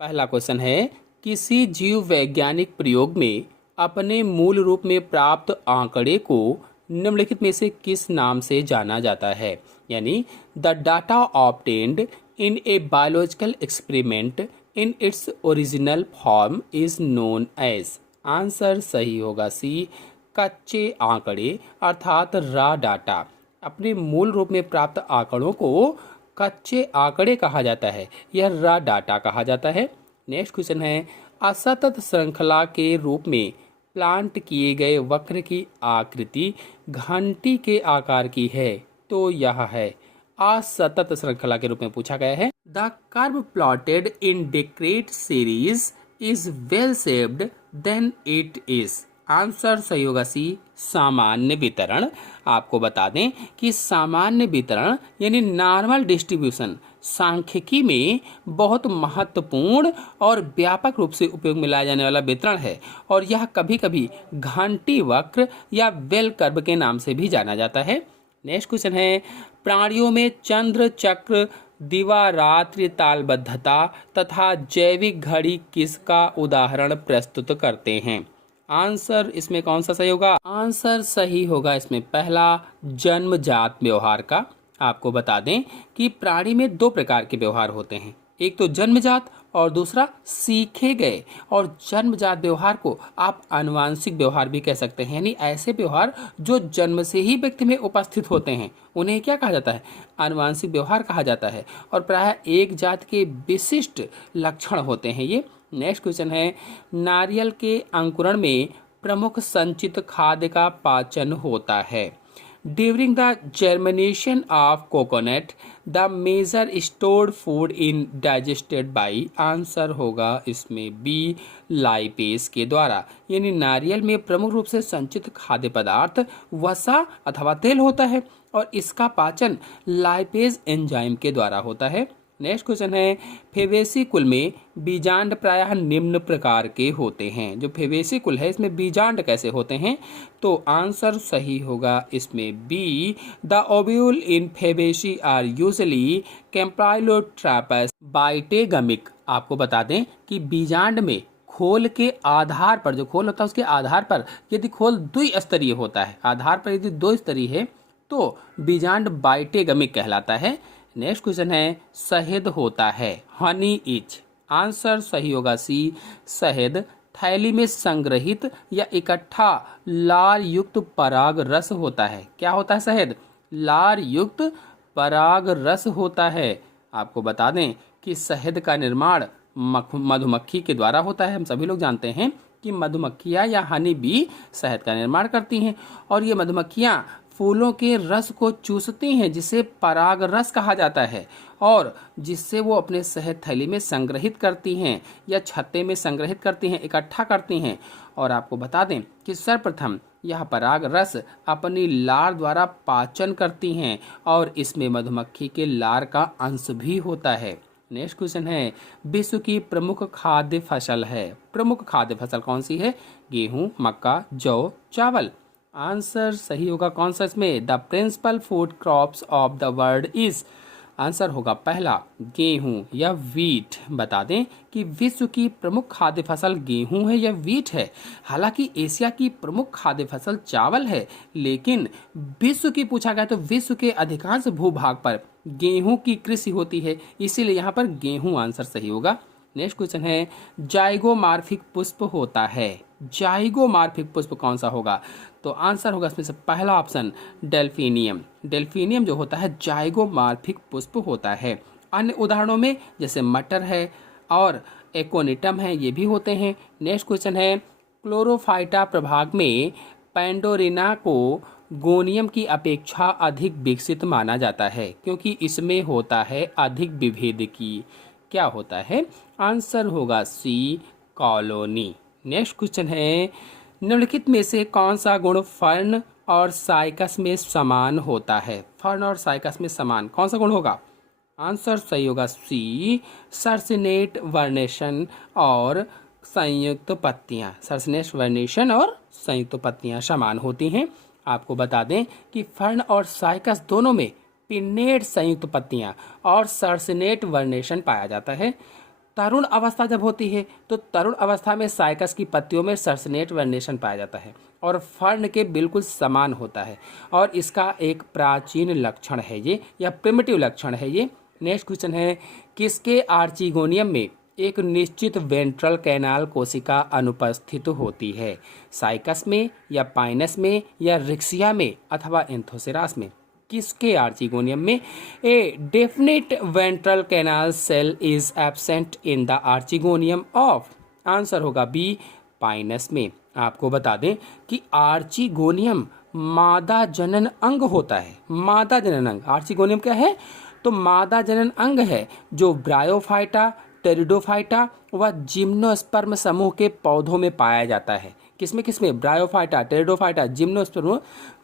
पहला क्वेश्चन है, किसी जीव वैज्ञानिक प्रयोग में अपने मूल रूप में प्राप्त आंकड़े को निम्नलिखित में से किस नाम से जाना जाता है? यानी the data obtained in a biological experiment in its original form is known as. Answer सही होगा सी, कच्चे आंकड़े अर्थात रॉ डाटा। अपने मूल रूप में प्राप्त आंकड़ों को कच्चे आंकड़े कहा जाता है, यह रॉ डाटा कहा जाता है। नेक्स्ट क्वेश्चन है, असतत श्रृंखला के रूप में प्लांट किए गए वक्र की आकृति घंटी के आकार की है, तो यह है। असतत श्रृंखला के रूप में पूछा गया है। The curve plotted in discrete series is well shaped then it is. Answer सही होगा सी, सामान्य वितरण। आपको बता दें कि सामान्य वितरण यानी नॉर्मल डिस्ट्रीब्यूशन सांख्यिकी में बहुत महत्वपूर्ण और व्यापक रूप से उपयोग में लाया जाने वाला वितरण है, और यह कभी कभी घंटी वक्र या बेल कर्व के नाम से भी जाना जाता है। नेक्स्ट क्वेश्चन है, प्राणियों में चंद्र चक्र, दिवा रात्रि तालबद्धता तथा जैविक घड़ी किसका उदाहरण प्रस्तुत करते हैं? आंसर इसमें कौन सा सही होगा? आंसर सही होगा इसमें पहला, जन्मजात व्यवहार का। आपको बता दें कि प्राणी में दो प्रकार के व्यवहार होते हैं, एक तो जन्मजात और दूसरा सीखे गए। और जन्मजात व्यवहार को आप आनुवांशिक व्यवहार भी कह सकते हैं, यानी ऐसे व्यवहार जो जन्म से ही व्यक्ति में उपस्थित होते हैं उन्हें क्या कहा जाता है? आनुवांशिक व्यवहार कहा जाता है, और प्रायः एक जात के विशिष्ट लक्षण होते हैं ये। नेक्स्ट क्वेश्चन है, नारियल के अंकुरण में प्रमुख संचित खाद्य का पाचन होता है। During the germination of coconut the major stored food in digested by. Answer होगा इसमें बी, लाइपेज के द्वारा। यानी नारियल में प्रमुख रूप से संचित खाद्य पदार्थ वसा अथवा तेल होता है, और इसका पाचन लाइपेज एंजाइम के द्वारा होता है। नेक्स्ट क्वेश्चन है, फेवेसी कुल में बीजांड प्रायः निम्न प्रकार के होते हैं। जो फेवेसी कुल है इसमें बीजांड कैसे होते हैं? तो आंसर सही होगा इसमें B, the ovule in Fabaceae are usually campylotropous bitegmic. आपको बता दें कि बीजांड में खोल के आधार पर, जो खोल होता है उसके आधार पर यदि खोल द्विस्तरीय होता है, आधार पर यदि दो स्तरीय है तो बीजांड बाइटेगमिक कहलाता है। नेक्स्ट क्वेश्चन है, शहद होता है, हनी इच। आंसर सही होगा सी, शहद थैली में संग्रहित या इकट्ठा लार युक्त पराग रस होता है। क्या होता है शहद? लार युक्त पराग रस होता है। आपको बता दें कि शहद का निर्माण मधुमक्खी के द्वारा होता है। हम सभी लोग जानते हैं कि मधुमक्खियाँ या हनी बी शहद का निर्माण करती हैं, और ये मधुमक्खियाँ फूलों के रस को चूसती हैं जिसे पराग रस कहा जाता है, और जिससे वो अपने शहद थैली में संग्रहित करती हैं या छत्ते में संग्रहित करती हैं, इकट्ठा करती हैं। और आपको बता दें कि सर्वप्रथम यह पराग रस अपनी लार द्वारा पाचन करती हैं, और इसमें मधुमक्खी के लार का अंश भी होता है। नेक्स्ट क्वेश्चन है, विश्व की प्रमुख खाद्य फसल है। प्रमुख खाद्य फसल कौन सी है? गेहूं, मक्का, जौ, चावल। आंसर सही होगा कौन सा इसमें? The principal food crops of the world is. Answer होगा पहला, गेहूं या वीट। बता दें कि विश्व की प्रमुख खाद्य फसल गेहूं है या वीट है। हालांकि एशिया की प्रमुख खाद्य फसल चावल है, लेकिन विश्व की पूछा गया तो विश्व के अधिकांश भूभाग पर गेहूं की कृषि होती है, इसीलिए यहाँ पर गेहूं आंसर सही होगा। नेक्स्ट क्वेश्चन है, जाइगोमार्फिक पुष्प होता है। जाइगोमार्फिक पुष्प कौन सा होगा? तो आंसर होगा इसमें से पहला ऑप्शन, डेल्फिनियम। डेल्फिनियम जो होता है जाइगोमार्फिक पुष्प होता है। अन्य उदाहरणों में जैसे मटर है और एकोनिटम है, ये भी होते हैं। नेक्स्ट क्वेश्चन है, क्लोरोफाइटा प्रभाग में पेंडोरिना को गोनियम की अपेक्षा अधिक विकसित माना जाता है, क्योंकि इसमें होता है अधिक विभेदकी। क्या होता है? आंसर होगा सी, कॉलोनी। नेक्स्ट क्वेश्चन है, निम्नलिखित में से कौन सा गुण फर्न और साइकस में समान होता है? फर्न और साइकस में समान कौन सा गुण होगा? आंसर सही होगा सी, सर्सिनेट वर्नेशन और संयुक्त पत्तियां। सर्सिनेट वर्नेशन और संयुक्त पत्तियां समान होती हैं। आपको बता दें कि फर्न और साइकस दोनों में पिन्नेट संयुक्त पत्तियां और सर्सिनेट वर्नेशन पाया जाता है। तरुण अवस्था जब होती है तो तरुण अवस्था में साइकस की पत्तियों में सर्सनेट वेरिएशन पाया जाता है और फर्न के बिल्कुल समान होता है और इसका एक प्राचीन लक्षण है ये, या प्रिमिटिव लक्षण है ये। नेक्स्ट क्वेश्चन है, किसके आर्चिगोनियम में एक निश्चित वेंट्रल कैनाल कोशिका अनुपस्थित होती है? साइकस में, या पाइनस में, या रिक्सिया में, अथवा एंथोसेरास में? किसके आर्चिगोनियम में a definite ventral canal cell is absent in the archegonium of? Answer होगा बी, पाइनस में। आपको बता दें कि आर्चिगोनियम मादा जनन अंग होता है। मादा जनन अंग आर्चिगोनियम क्या है? तो मादा जनन अंग है जो ब्रायोफाइटा, टेरिडोफाइटा व जिम्नोस्पर्म समूह के पौधों में पाया जाता है। किसमें? ब्रायोफाइटा, टेरिडोफाइटा, जिम्नोस्पर्म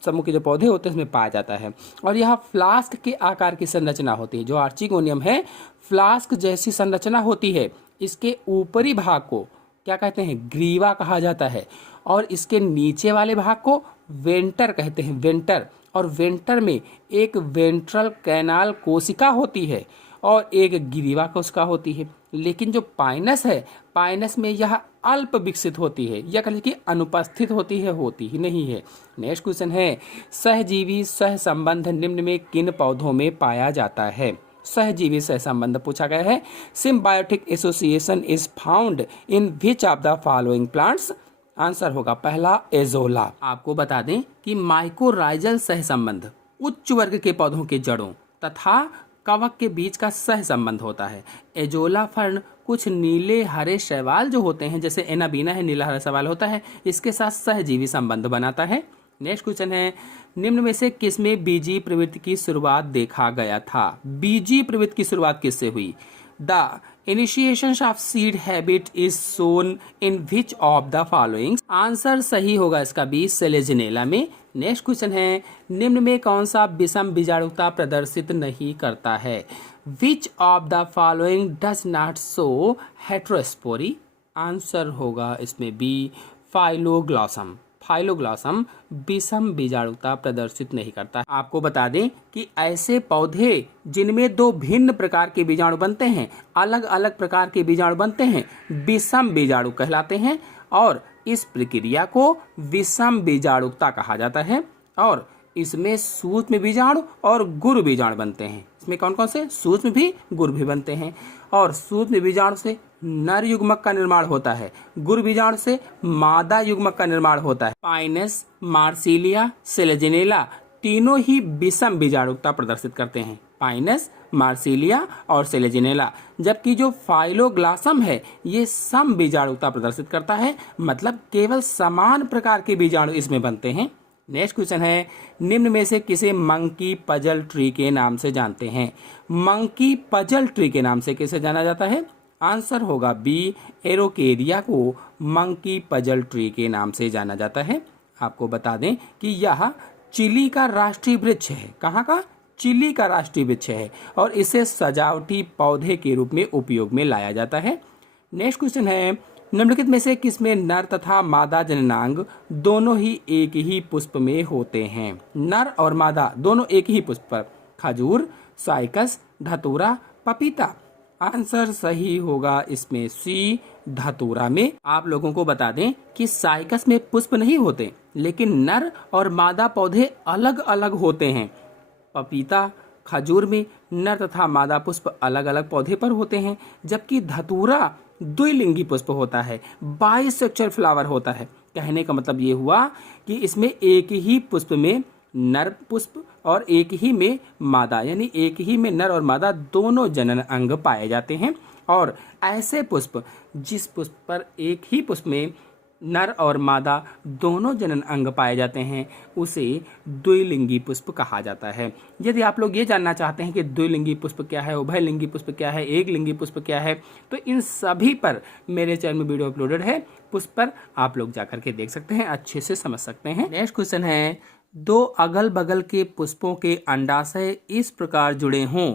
समूह के जो पौधे होते हैं उसमें पाया जाता है। और यह फ्लास्क के आकार की संरचना होती है। जो आर्चिगोनियम है फ्लास्क जैसी संरचना होती है। इसके ऊपरी भाग को क्या कहते हैं? ग्रीवा कहा जाता है और इसके नीचे वाले भाग को वेंटर कहते हैं, वेंटर। और वेंटर में एक वेंट्रल कैनाल कोशिका होती है और एक ग्रीवा कोशिका होती है। लेकिन जो पाइनस है, पाइनस में यह अल्प विकसित होती है, या कह लीजिए अनुपस्थित होती है, होती ही नहीं है। नेक्स्ट क्वेश्चन है, सहजीवी सहसंबंध निम्न में किन पौधों में पाया जाता है? सहजीवी सहसंबंध पूछा गया है। Symbiotic association is found in which of the following plants? Answer होगा पहला, एजोला। आपको बता दें कि माइकोराइजल सहसंबंध उच्च वर्ग के पौधों के जड़ों तथा कवक के बीच का सहसंबंध होता है। एजोला फर्न कुछ नीले हरे शैवाल जो होते हैं, जैसे एनाबीना है, नीला हरा शैवाल होता है, इसके साथ सहजीवी संबंध बनाता है। नेक्स्ट क्वेश्चन है, निम्न में से किसमें बीजी प्रवृत्ति की शुरुआत देखा गया था? बीजी प्रवृत्ति की शुरुआत किससे हुई? The initiation of seed habit is seen in which of the following? Answer सही होगा इसका बी, सेलेजिनेला में। नेक्स्ट क्वेश्चन है, निम्न में कौन सा विषम बीजाणुता प्रदर्शित नहीं करता है? विच of the following does not show heterospory? Answer होगा इसमें बी, फाइलोग्लॉसम। फाइलोग्लॉसम विषम बीजाणुता प्रदर्शित नहीं करता। आपको बता दें कि ऐसे पौधे जिनमें दो भिन्न प्रकार के बीजाणु बनते हैं, अलग अलग प्रकार के बीजाणु बनते हैं, विषम बीजाणु कहलाते हैं और इस प्रक्रिया को विषम बीजाणुता कहा जाता है। और इसमें सूक्ष्म बीजाणु और गुरु बीजाणु बनते हैं। इसमें कौन कौन से? सूक्ष्म भी, गुरु भी बनते हैं। और सूक्ष्म बीजाणु से नर युग्मक का निर्माण होता है, गुरु बीजाणु से मादा युग्मक का निर्माण होता है। पाइनस, मार्सिलिया, सेलेजिनेला तीनों ही विषम बीजाणुता प्रदर्शित करते हैं। पाइनस, मार्सिलिया और सेलेजिनेला। जबकि जो फाइलोग्लासम है ये सम बीजाणुता प्रदर्शित करता है, मतलब केवल समान प्रकार के बीजाणु इसमें बनते हैं। नेक्स्ट क्वेश्चन है, निम्न में से किसे मंकी पजल ट्री के नाम से जानते हैं? मंकी पजल ट्री के नाम से किसे जाना जाता है? आंसर होगा बी, एरोकेरिया को मंकी पजल ट्री के नाम से जाना जाता है। आपको बता दें कि यह चिली का राष्ट्रीय वृक्ष है। कहाँ का? चिली का राष्ट्रीय वृक्ष है और इसे सजावटी पौधे के रूप में उपयोग में लाया जाता है। नेक्स्ट क्वेश्चन है, निम्नलिखित में से किसमें नर तथा मादा जननांग दोनों ही एक ही पुष्प में होते हैं? नर और मादा दोनों एक ही पुष्प पर। खजूर, साइकस, धतूरा, पपीता। आंसर सही होगा इसमें सी, धतूरा में। आप लोगों को बता दें कि साइकस में पुष्प नहीं होते, लेकिन नर और मादा पौधे अलग अलग होते हैं। पपीता, खजूर में नर तथा मादा पुष्प अलग अलग पौधे पर होते हैं, जबकि धतूरा द्विलिंगी पुष्प होता है, बाइसेक्सुअल फ्लावर होता है। कहने का मतलब ये हुआ कि इसमें एक ही पुष्प में नर पुष्प और एक ही में मादा, यानी एक ही में नर और मादा दोनों जनन अंग पाए जाते हैं। और ऐसे पुष्प जिस पुष्प पर एक ही पुष्प में नर और मादा दोनों जनन अंग पाए जाते हैं उसे द्विलिंगी पुष्प कहा जाता है। यदि आप लोग ये जानना चाहते हैं कि द्विलिंगी पुष्प क्या है, उभयलिंगी पुष्प क्या है, एक लिंगी पुष्प क्या है, तो इन सभी पर मेरे चैनल में वीडियो अपलोडेड है। पुष्प पर आप लोग जाकर के देख सकते हैं, अच्छे से समझ सकते हैं। नेक्स्ट क्वेश्चन है, दो अगल बगल के पुष्पों के अंडाशय इस प्रकार जुड़े हों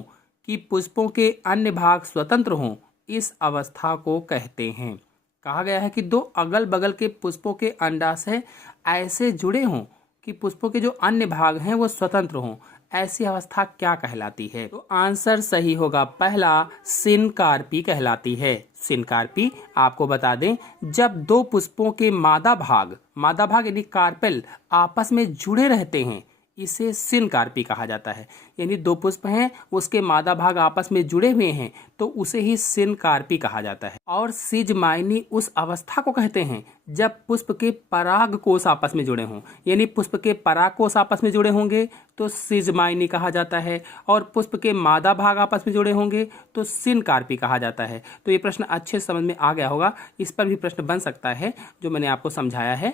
कि पुष्पों के अन्य भाग स्वतंत्र हों, इस अवस्था को कहते हैं। कहा गया है कि दो अगल बगल के पुष्पों के अंडाशय ऐसे जुड़े हों कि पुष्पों के जो अन्य भाग हैं वो स्वतंत्र हों, ऐसी अवस्था क्या कहलाती है? तो आंसर सही होगा पहला, सिनकार्पी कहलाती है। सिनकार्पी आपको बता दें, जब दो पुष्पों के मादा भाग यानी कार्पेल आपस में जुड़े रहते हैं, इसे सिनकार्पी कहा जाता है। यानी दो पुष्प हैं, उसके मादा भाग आपस में जुड़े हुए हैं, तो उसे ही सिनकार्पी कहा जाता है। और सिजमाइनी उस अवस्था को कहते हैं जब पुष्प के पराग कोष आपस में जुड़े हों। यानी पुष्प के पराग कोष आपस में जुड़े होंगे तो सिजमाइनी कहा जाता है, और पुष्प के मादा भाग आपस में जुड़े होंगे तो सिनकार्पी कहा जाता है। तो ये प्रश्न अच्छे समझ में आ गया होगा। इस पर भी प्रश्न बन सकता है जो मैंने आपको समझाया है।